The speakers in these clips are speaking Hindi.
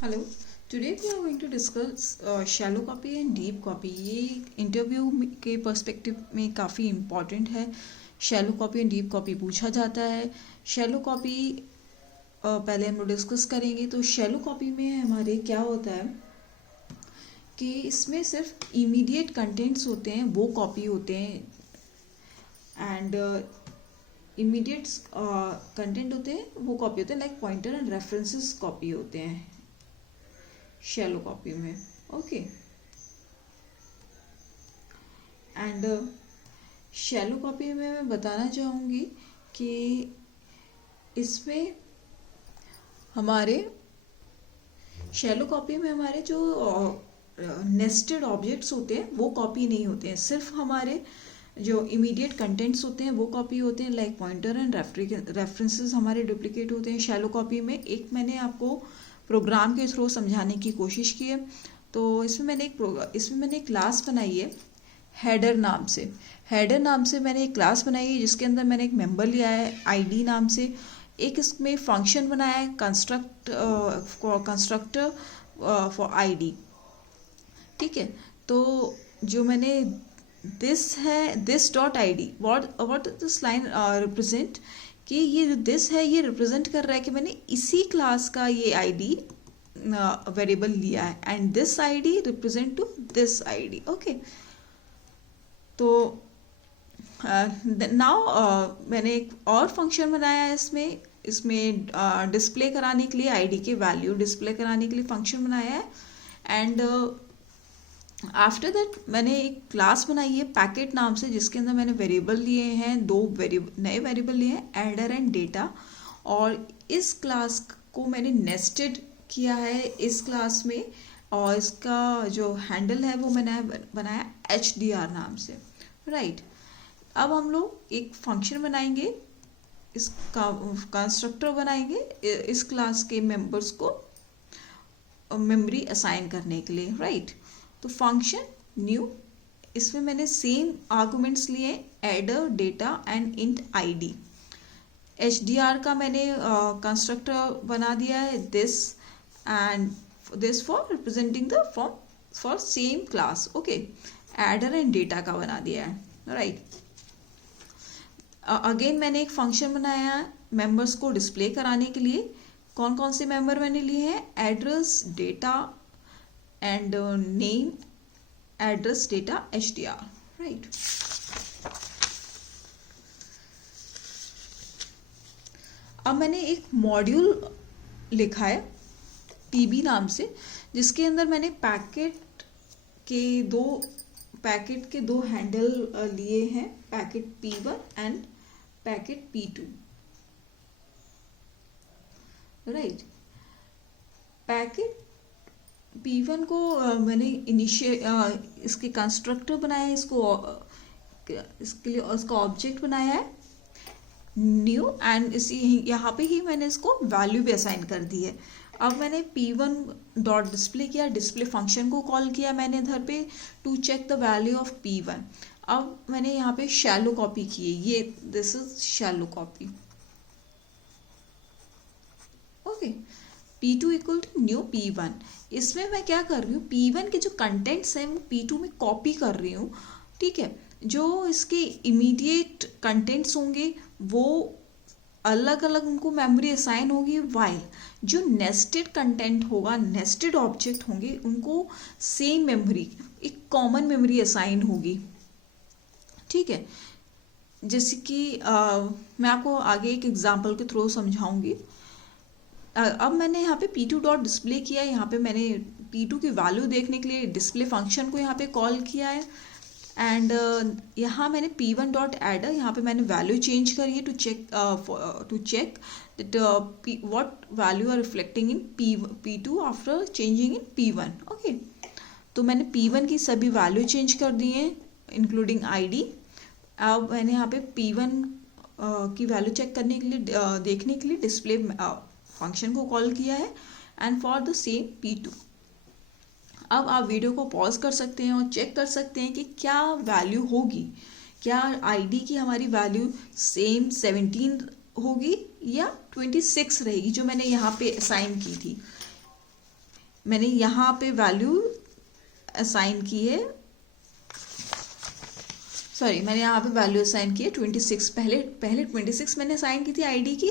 Hello. Today we are going to discuss shallow copy and deep copy. ये इंटरव्यू के पर्सपेक्टिव में काफ़ी इम्पॉर्टेंट है। Shallow copy and deep copy पूछा जाता है। शैलो कॉपी पहले हम लोग डिस्कस करेंगे। तो शैलो कॉपी में हमारे क्या होता है कि इसमें सिर्फ इमीडिएट कंटेंट्स होते हैं, वो कॉपी होते हैं। एंड इमीडिएट कंटेंट होते हैं वो कॉपी होते हैं, like pointer and references copy होते हैं शैलो कॉपी में। ओके। एंड शैलो कॉपी में मैं बताना चाहूँगी कि इसमें हमारे शैलो कॉपी में हमारे जो नेस्टेड ऑब्जेक्ट्स होते हैं वो कॉपी नहीं होते हैं। सिर्फ हमारे जो इमीडिएट कंटेंट्स होते हैं वो कॉपी होते हैं, लाइक पॉइंटर एंड रेफरेंसेस हमारे डुप्लीकेट होते हैं शैलो कॉपी में। एक मैंने आपको प्रोग्राम के थ्रू समझाने की कोशिश की है। तो इसमें मैंने एक क्लास बनाई है हेडर नाम से। हेडर नाम से मैंने एक क्लास बनाई है जिसके अंदर मैंने एक मेंबर लिया है आईडी नाम से। एक इसमें फंक्शन बनाया है कंस्ट्रक्टर फॉर आईडी। ठीक है। तो जो मैंने this dot I D what this line represent कि ये जो दिस है ये रिप्रेजेंट कर रहा है कि मैंने इसी क्लास का ये आईडी वेरिएबल लिया है, and this ID represent to this ID. Okay. तो नाउ मैंने एक और फंक्शन बनाया है इसमें डिस्प्ले कराने के लिए, आईडी के वैल्यू डिस्प्ले कराने के लिए फंक्शन बनाया है। एंड आफ्टर दैट मैंने एक क्लास बनाई है पैकेट नाम से, जिसके अंदर मैंने वेरिएबल लिए हैं, नए वेरिएबल लिए हैं, एडर एंड डेटा। और इस क्लास को मैंने नेस्टेड किया है इस क्लास में, और इसका जो हैंडल है वो मैंने बनाया HDR नाम से। राइट। अब हम लोग एक फंक्शन बनाएंगे, इसका कंस्ट्रक्टर बनाएंगे इस क्लास के मेंबर्स को मेमोरी असाइन करने के लिए। राइट। तो फंक्शन न्यू, इसमें मैंने सेम आर्गुमेंट्स लिए adder data and int ID. HDR का मैंने कंस्ट्रक्टर बना दिया है this, and this for representing the for same class. Okay. Adder and data का बना दिया है। राइट। अगेन मैंने एक फंक्शन बनाया है मेंबर्स को डिस्प्ले कराने के लिए। कौन कौन से मेंबर मैंने लिए हैं? Address, data and name, address, data, HDR। Right. अब मैंने एक मॉड्यूल लिखा है PB नाम से, जिसके अंदर मैंने पैकेट के दो हैंडल लिए हैं, packet P1 end packet P2। Right. Packet P1 को मैंने इसके कंस्ट्रक्टर बनाया है, इसके लिए उसका ऑब्जेक्ट बनाया है न्यू, एंड यहाँ पे ही मैंने इसको वैल्यू भी असाइन कर दी है। अब मैंने P1 डॉट डिस्प्ले किया, डिस्प्ले फंक्शन को कॉल किया मैंने इधर पे to check the value of P1। अब मैंने यहाँ पे शैलो कॉपी की है, ये this is shallow copy. Okay. P2 equal to new P1। इसमें मैं क्या कर रही हूँ, P1 के जो कंटेंट्स हैं वो P2 में कॉपी कर रही हूँ। ठीक है। जो इसके इमीडिएट कंटेंट्स होंगे वो अलग अलग उनको मेमोरी असाइन होगी, वाइल जो नेस्टेड कंटेंट होगा, नेस्टेड ऑब्जेक्ट होंगे, उनको सेम मेमोरी, एक कॉमन मेमोरी असाइन होगी। ठीक है। जैसे कि मैं आपको आगे एक एग्जांपल के थ्रू समझाऊंगी। अब मैंने यहाँ पे P2 डॉट डिस्प्ले किया है, यहाँ पे मैंने P2 की वैल्यू देखने के लिए डिस्प्ले फंक्शन को यहाँ पे कॉल किया है। एंड यहाँ मैंने P1 डॉट एडर, यहाँ पे मैंने वैल्यू चेंज करी है to check that what value are reflecting in P2 after changing in P1। Okay. तो मैंने P1 की सभी वैल्यू चेंज कर दी हैं इंक्लूडिंग आईडी। अब मैंने यहाँ पे P1 की वैल्यू चेक करने के लिए देखने के लिए डिस्प्ले फंक्शन को कॉल किया है, and for the same P2। अब आप वीडियो को पॉज कर सकते हैं और चेक कर सकते हैं कि क्या वैल्यू होगी, क्या आईडी की हमारी वैल्यू सेम 17 होगी या 26 रहेगी जो मैंने यहाँ पे असाइन की थी। मैंने यहाँ पे वैल्यू असाइन की है, सॉरी मैंने यहाँ पे वैल्यू असाइन की है 26। पहले 26 मैंने असाइन की थी आईडी की,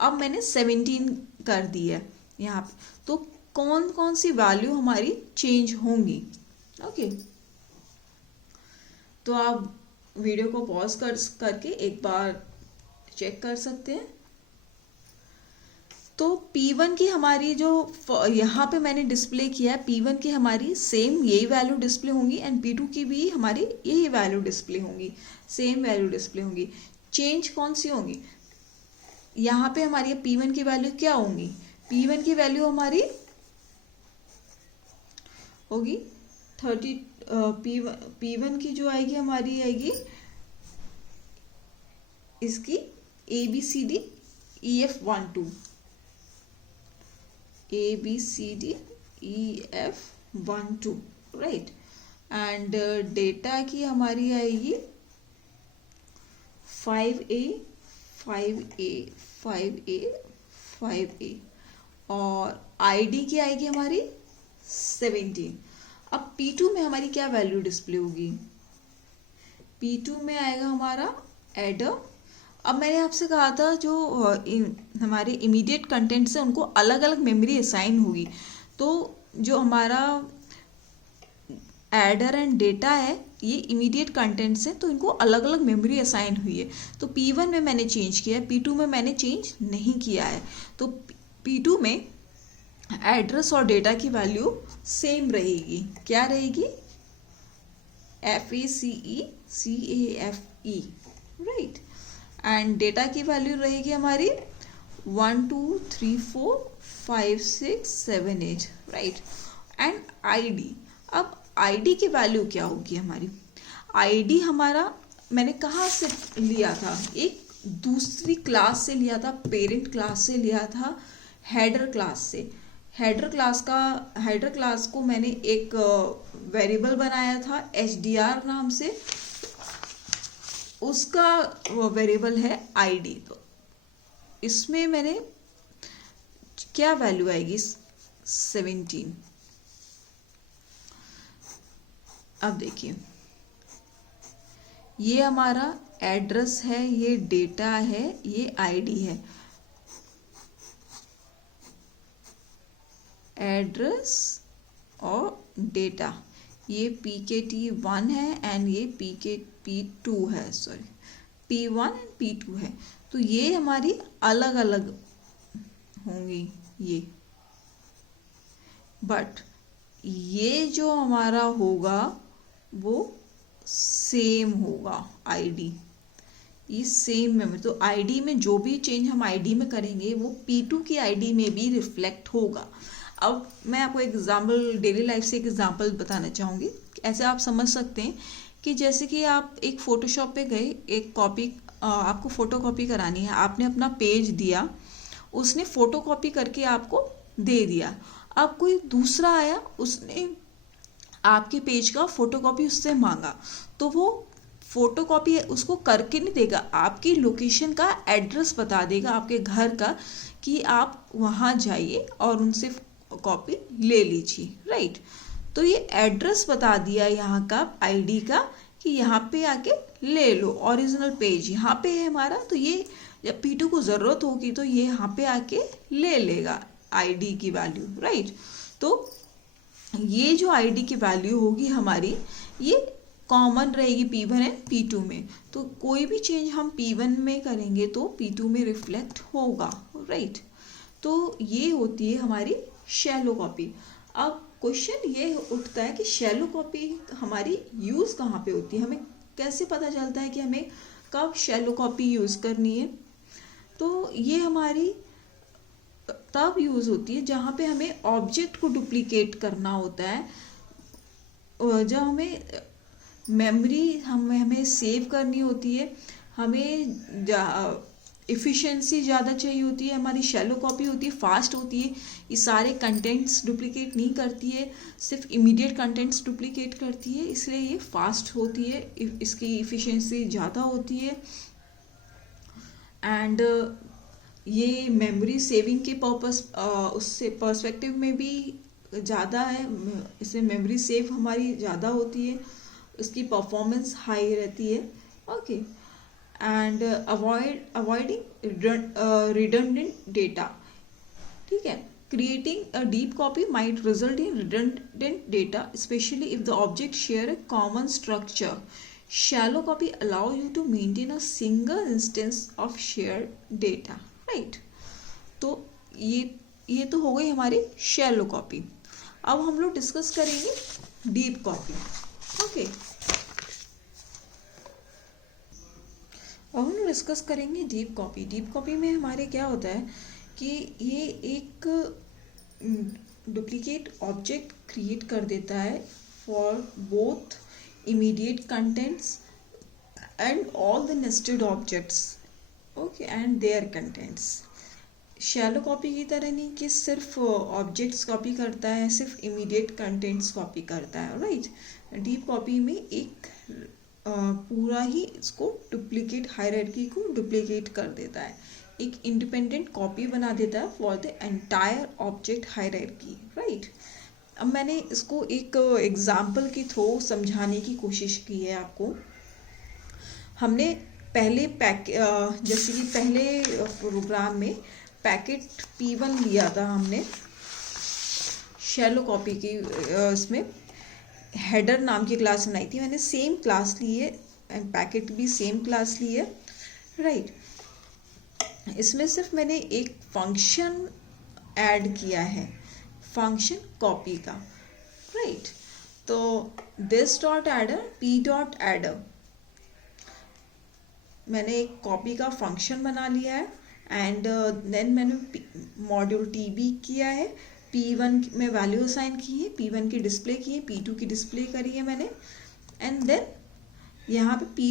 अब मैंने 17 कर दी है यहाँ पे। तो कौन कौन सी वैल्यू हमारी चेंज होंगी, ओके। तो आप वीडियो को पॉज करके एक बार चेक कर सकते हैं। तो P1 की हमारी जो यहाँ पे मैंने डिस्प्ले किया है, P1 की हमारी सेम यही वैल्यू डिस्प्ले होंगी एंड P2 की भी हमारी यही वैल्यू डिस्प्ले होंगी, सेम वैल्यू डिस्प्ले होंगी। चेंज कौन सी होंगी, यहाँ पे हमारी P1 की वैल्यू क्या होंगी, P1 की वैल्यू हमारी होगी 30, P1 की जो आएगी हमारी आएगी इसकी ABCDEF12, ABCDEF12, right. And data की हमारी आएगी 5A 5A 5A 5A और आईडी की आएगी हमारी 17। अब P2 में हमारी क्या वैल्यू डिस्प्ले होगी, P2 में आएगा हमारा एडर। अब मैंने आपसे कहा था जो हमारे इमीडिएट कंटेंट्स हैं उनको अलग अलग मेमोरी असाइन होगी, तो जो हमारा एडर एंड डेटा है ये इमीडिएट कंटेंट्स हैं, तो इनको अलग अलग मेमोरी असाइन हुई है। तो P1 में मैंने चेंज किया है, P2 में मैंने चेंज नहीं किया है। तो P2 में एड्रेस और डेटा की वैल्यू सेम रहेगी, क्या रहेगी, FACE राइट। एंड डेटा की वैल्यू रहेगी हमारी 1 2 3 4 5 6 7 8, राइट। एंड आईडी, अब आईडी की वैल्यू क्या होगी हमारी, आईडी हमारा मैंने कहाँ से लिया था, एक दूसरी क्लास से लिया था, पेरेंट क्लास से लिया था, हेडर क्लास से। हेडर क्लास को मैंने एक वेरिएबल बनाया था HDR नाम से, उसका वेरिएबल है आईडी। तो इसमें मैंने क्या वैल्यू आएगी 17। अब देखिए ये हमारा एड्रेस है, ये डेटा है, ये आईडी है। एड्रेस और डेटा, ये PKT1 है एंड ये P2 है, सॉरी P1 एंड P2 है। तो ये हमारी अलग अलग होंगी ये, बट ये जो हमारा होगा वो सेम होगा आईडी, ये सेम मेमोरी। तो आईडी में जो भी चेंज हम आईडी में करेंगे वो P2 की आईडी में भी रिफ्लेक्ट होगा। अब मैं आपको एग्जाम्पल, डेली लाइफ से एक एग्जाम्पल बताना चाहूँगी। ऐसे आप समझ सकते हैं कि जैसे कि आप एक फ़ोटोशॉप पे गए, एक कॉपी आपको फ़ोटो कॉपी करानी है, आपने अपना पेज दिया, उसने फ़ोटो कॉपी करके आपको दे दिया। अब कोई दूसरा आया, उसने आपके पेज का फ़ोटो कॉपी उससे मांगा, तो वो फ़ोटो कॉपी उसको करके नहीं देगा, आपकी लोकेशन का एड्रेस बता देगा, आपके घर का, कि आप वहाँ जाइए और उनसे कॉपी ले लीजिए, राइट। तो ये एड्रेस बता दिया यहाँ का आईडी का कि यहाँ पे आके ले लो, ओरिजिनल पेज यहाँ पे है हमारा। तो ये जब P2 को ज़रूरत होगी तो ये यहाँ पे आके ले लेगा आईडी की वैल्यू, राइट। तो ये जो आईडी की वैल्यू होगी हमारी, ये कॉमन रहेगी P1 एंड P2 में। तो कोई भी चेंज हम P1 में करेंगे तो P2 में रिफ्लेक्ट होगा, राइट। तो ये होती है हमारी शैलो कॉपी। अब क्वेश्चन ये उठता है कि शैलो कॉपी हमारी यूज़ कहाँ पे होती है, हमें कैसे पता चलता है कि हमें कब शैलो कॉपी यूज़ करनी है। तो ये हमारी तब यूज़ होती है जहाँ पे हमें ऑब्जेक्ट को डुप्लीकेट करना होता है, जब हमें मेमोरी हमें सेव करनी होती है, हमें इफ़िशेंसी ज़्यादा चाहिए होती है। हमारी शैलो कॉपी होती है, फास्ट होती है, ये सारे कंटेंट्स डुप्लीकेट नहीं करती है, सिर्फ इमीडिएट कंटेंट्स डुप्लीकेट करती है, इसलिए ये फास्ट होती है, इसकी इफ़िशेंसी ज़्यादा होती है। एंड ये मेमोरी सेविंग के पर्पस उससे पर्सपेक्टिव में भी ज़्यादा है, इसमें मेमोरी सेव हमारी ज़्यादा होती है, इसकी परफॉर्मेंस हाई रहती है। Okay, and avoiding redundant data, ठीक है। Creating a deep copy might result in redundant data, especially if the objects share a common structure. Shallow copy allows you to maintain a single instance of shared data, right? तो ये तो हो गई हमारी शैलो कॉपी। अब हम लोग डिस्कस करेंगे डीप कॉपी। ओके, अब हम लोग डिस्कस करेंगे डीप कॉपी। डीप कॉपी में हमारे क्या होता है कि ये एक डुप्लीकेट ऑब्जेक्ट क्रिएट कर देता है for both immediate contents and all the nested objects, okay, and their contents. Shallow copy की तरह नहीं कि सिर्फ ऑब्जेक्ट्स कॉपी करता है, सिर्फ इमीडिएट कंटेंट्स कॉपी करता है, राइट। डीप कॉपी में एक पूरा ही इसको डुप्लीकेट हायरार्की को डुप्लीकेट कर देता है, एक इंडिपेंडेंट कॉपी बना देता है for the entire object hierarchy, right. अब मैंने इसको एक एग्जाम्पल के थ्रू समझाने की कोशिश की है आपको। हमने पहले जैसे कि पहले प्रोग्राम में पैकेट P1 लिया था हमने शैलो कॉपी की, इसमें हेडर नाम की क्लास बनाई थी, मैंने सेम क्लास ली है एंड पैकेट भी सेम क्लास ली है, राइट। इसमें सिर्फ मैंने एक फंक्शन ऐड किया है, फंक्शन कॉपी का, राइट। तो this dot adder, P dot adder, मैंने एक कॉपी का फंक्शन बना लिया है एंड देन मैंने मॉड्यूल टीबी किया है, P1 में वैल्यू असाइन की है, P1 की डिस्प्ले की है, P2 की डिस्प्ले करी है मैंने, एंड देन यहाँ पे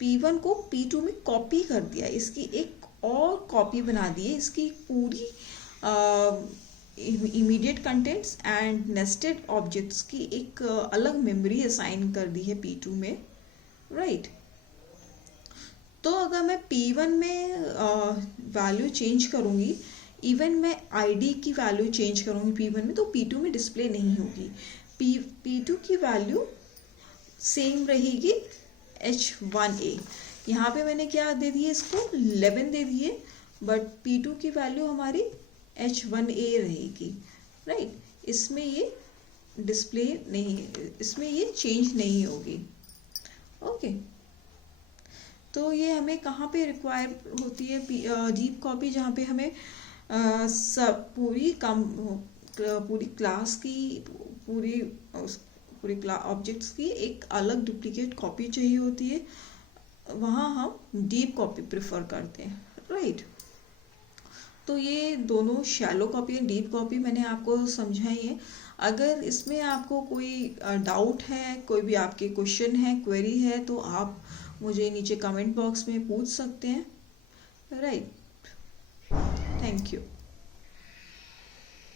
P1 को P2 में कॉपी कर दिया, इसकी एक और कॉपी बना दी है, इसकी पूरी immediate contents and nested objects की एक अलग मेमोरी असाइन कर दी है P2 में, राइट। तो अगर मैं P1 में वैल्यू चेंज करूँगी, इवन मैं आईडी की वैल्यू चेंज करूँगी P1 में, तो P2 में डिस्प्ले नहीं होगी। P2 की वैल्यू सेम रहेगी H1A। यहाँ पे मैंने क्या दे दिए, इसको 11 दे दिए, बट P2 की वैल्यू हमारी H1A रहेगी, राइट। इसमें ये डिस्प्ले नहीं, इसमें ये चेंज नहीं होगी, ओके। तो ये हमें कहाँ पे रिक्वायर होती है डीप कॉपी, जहाँ पे हमें पूरी क्लास की पूरी ऑब्जेक्ट्स की एक अलग डुप्लीकेट कॉपी चाहिए होती है, वहाँ हम डीप कॉपी प्रेफर करते हैं, राइट। तो ये दोनों शैलो कॉपी और डीप कॉपी मैंने आपको समझाई है। अगर इसमें आपको कोई डाउट है, कोई भी आपके क्वेश्चन है, क्वेरी है, तो आप मुझे नीचे कमेंट बॉक्स में पूछ सकते हैं, राइट। Thank you.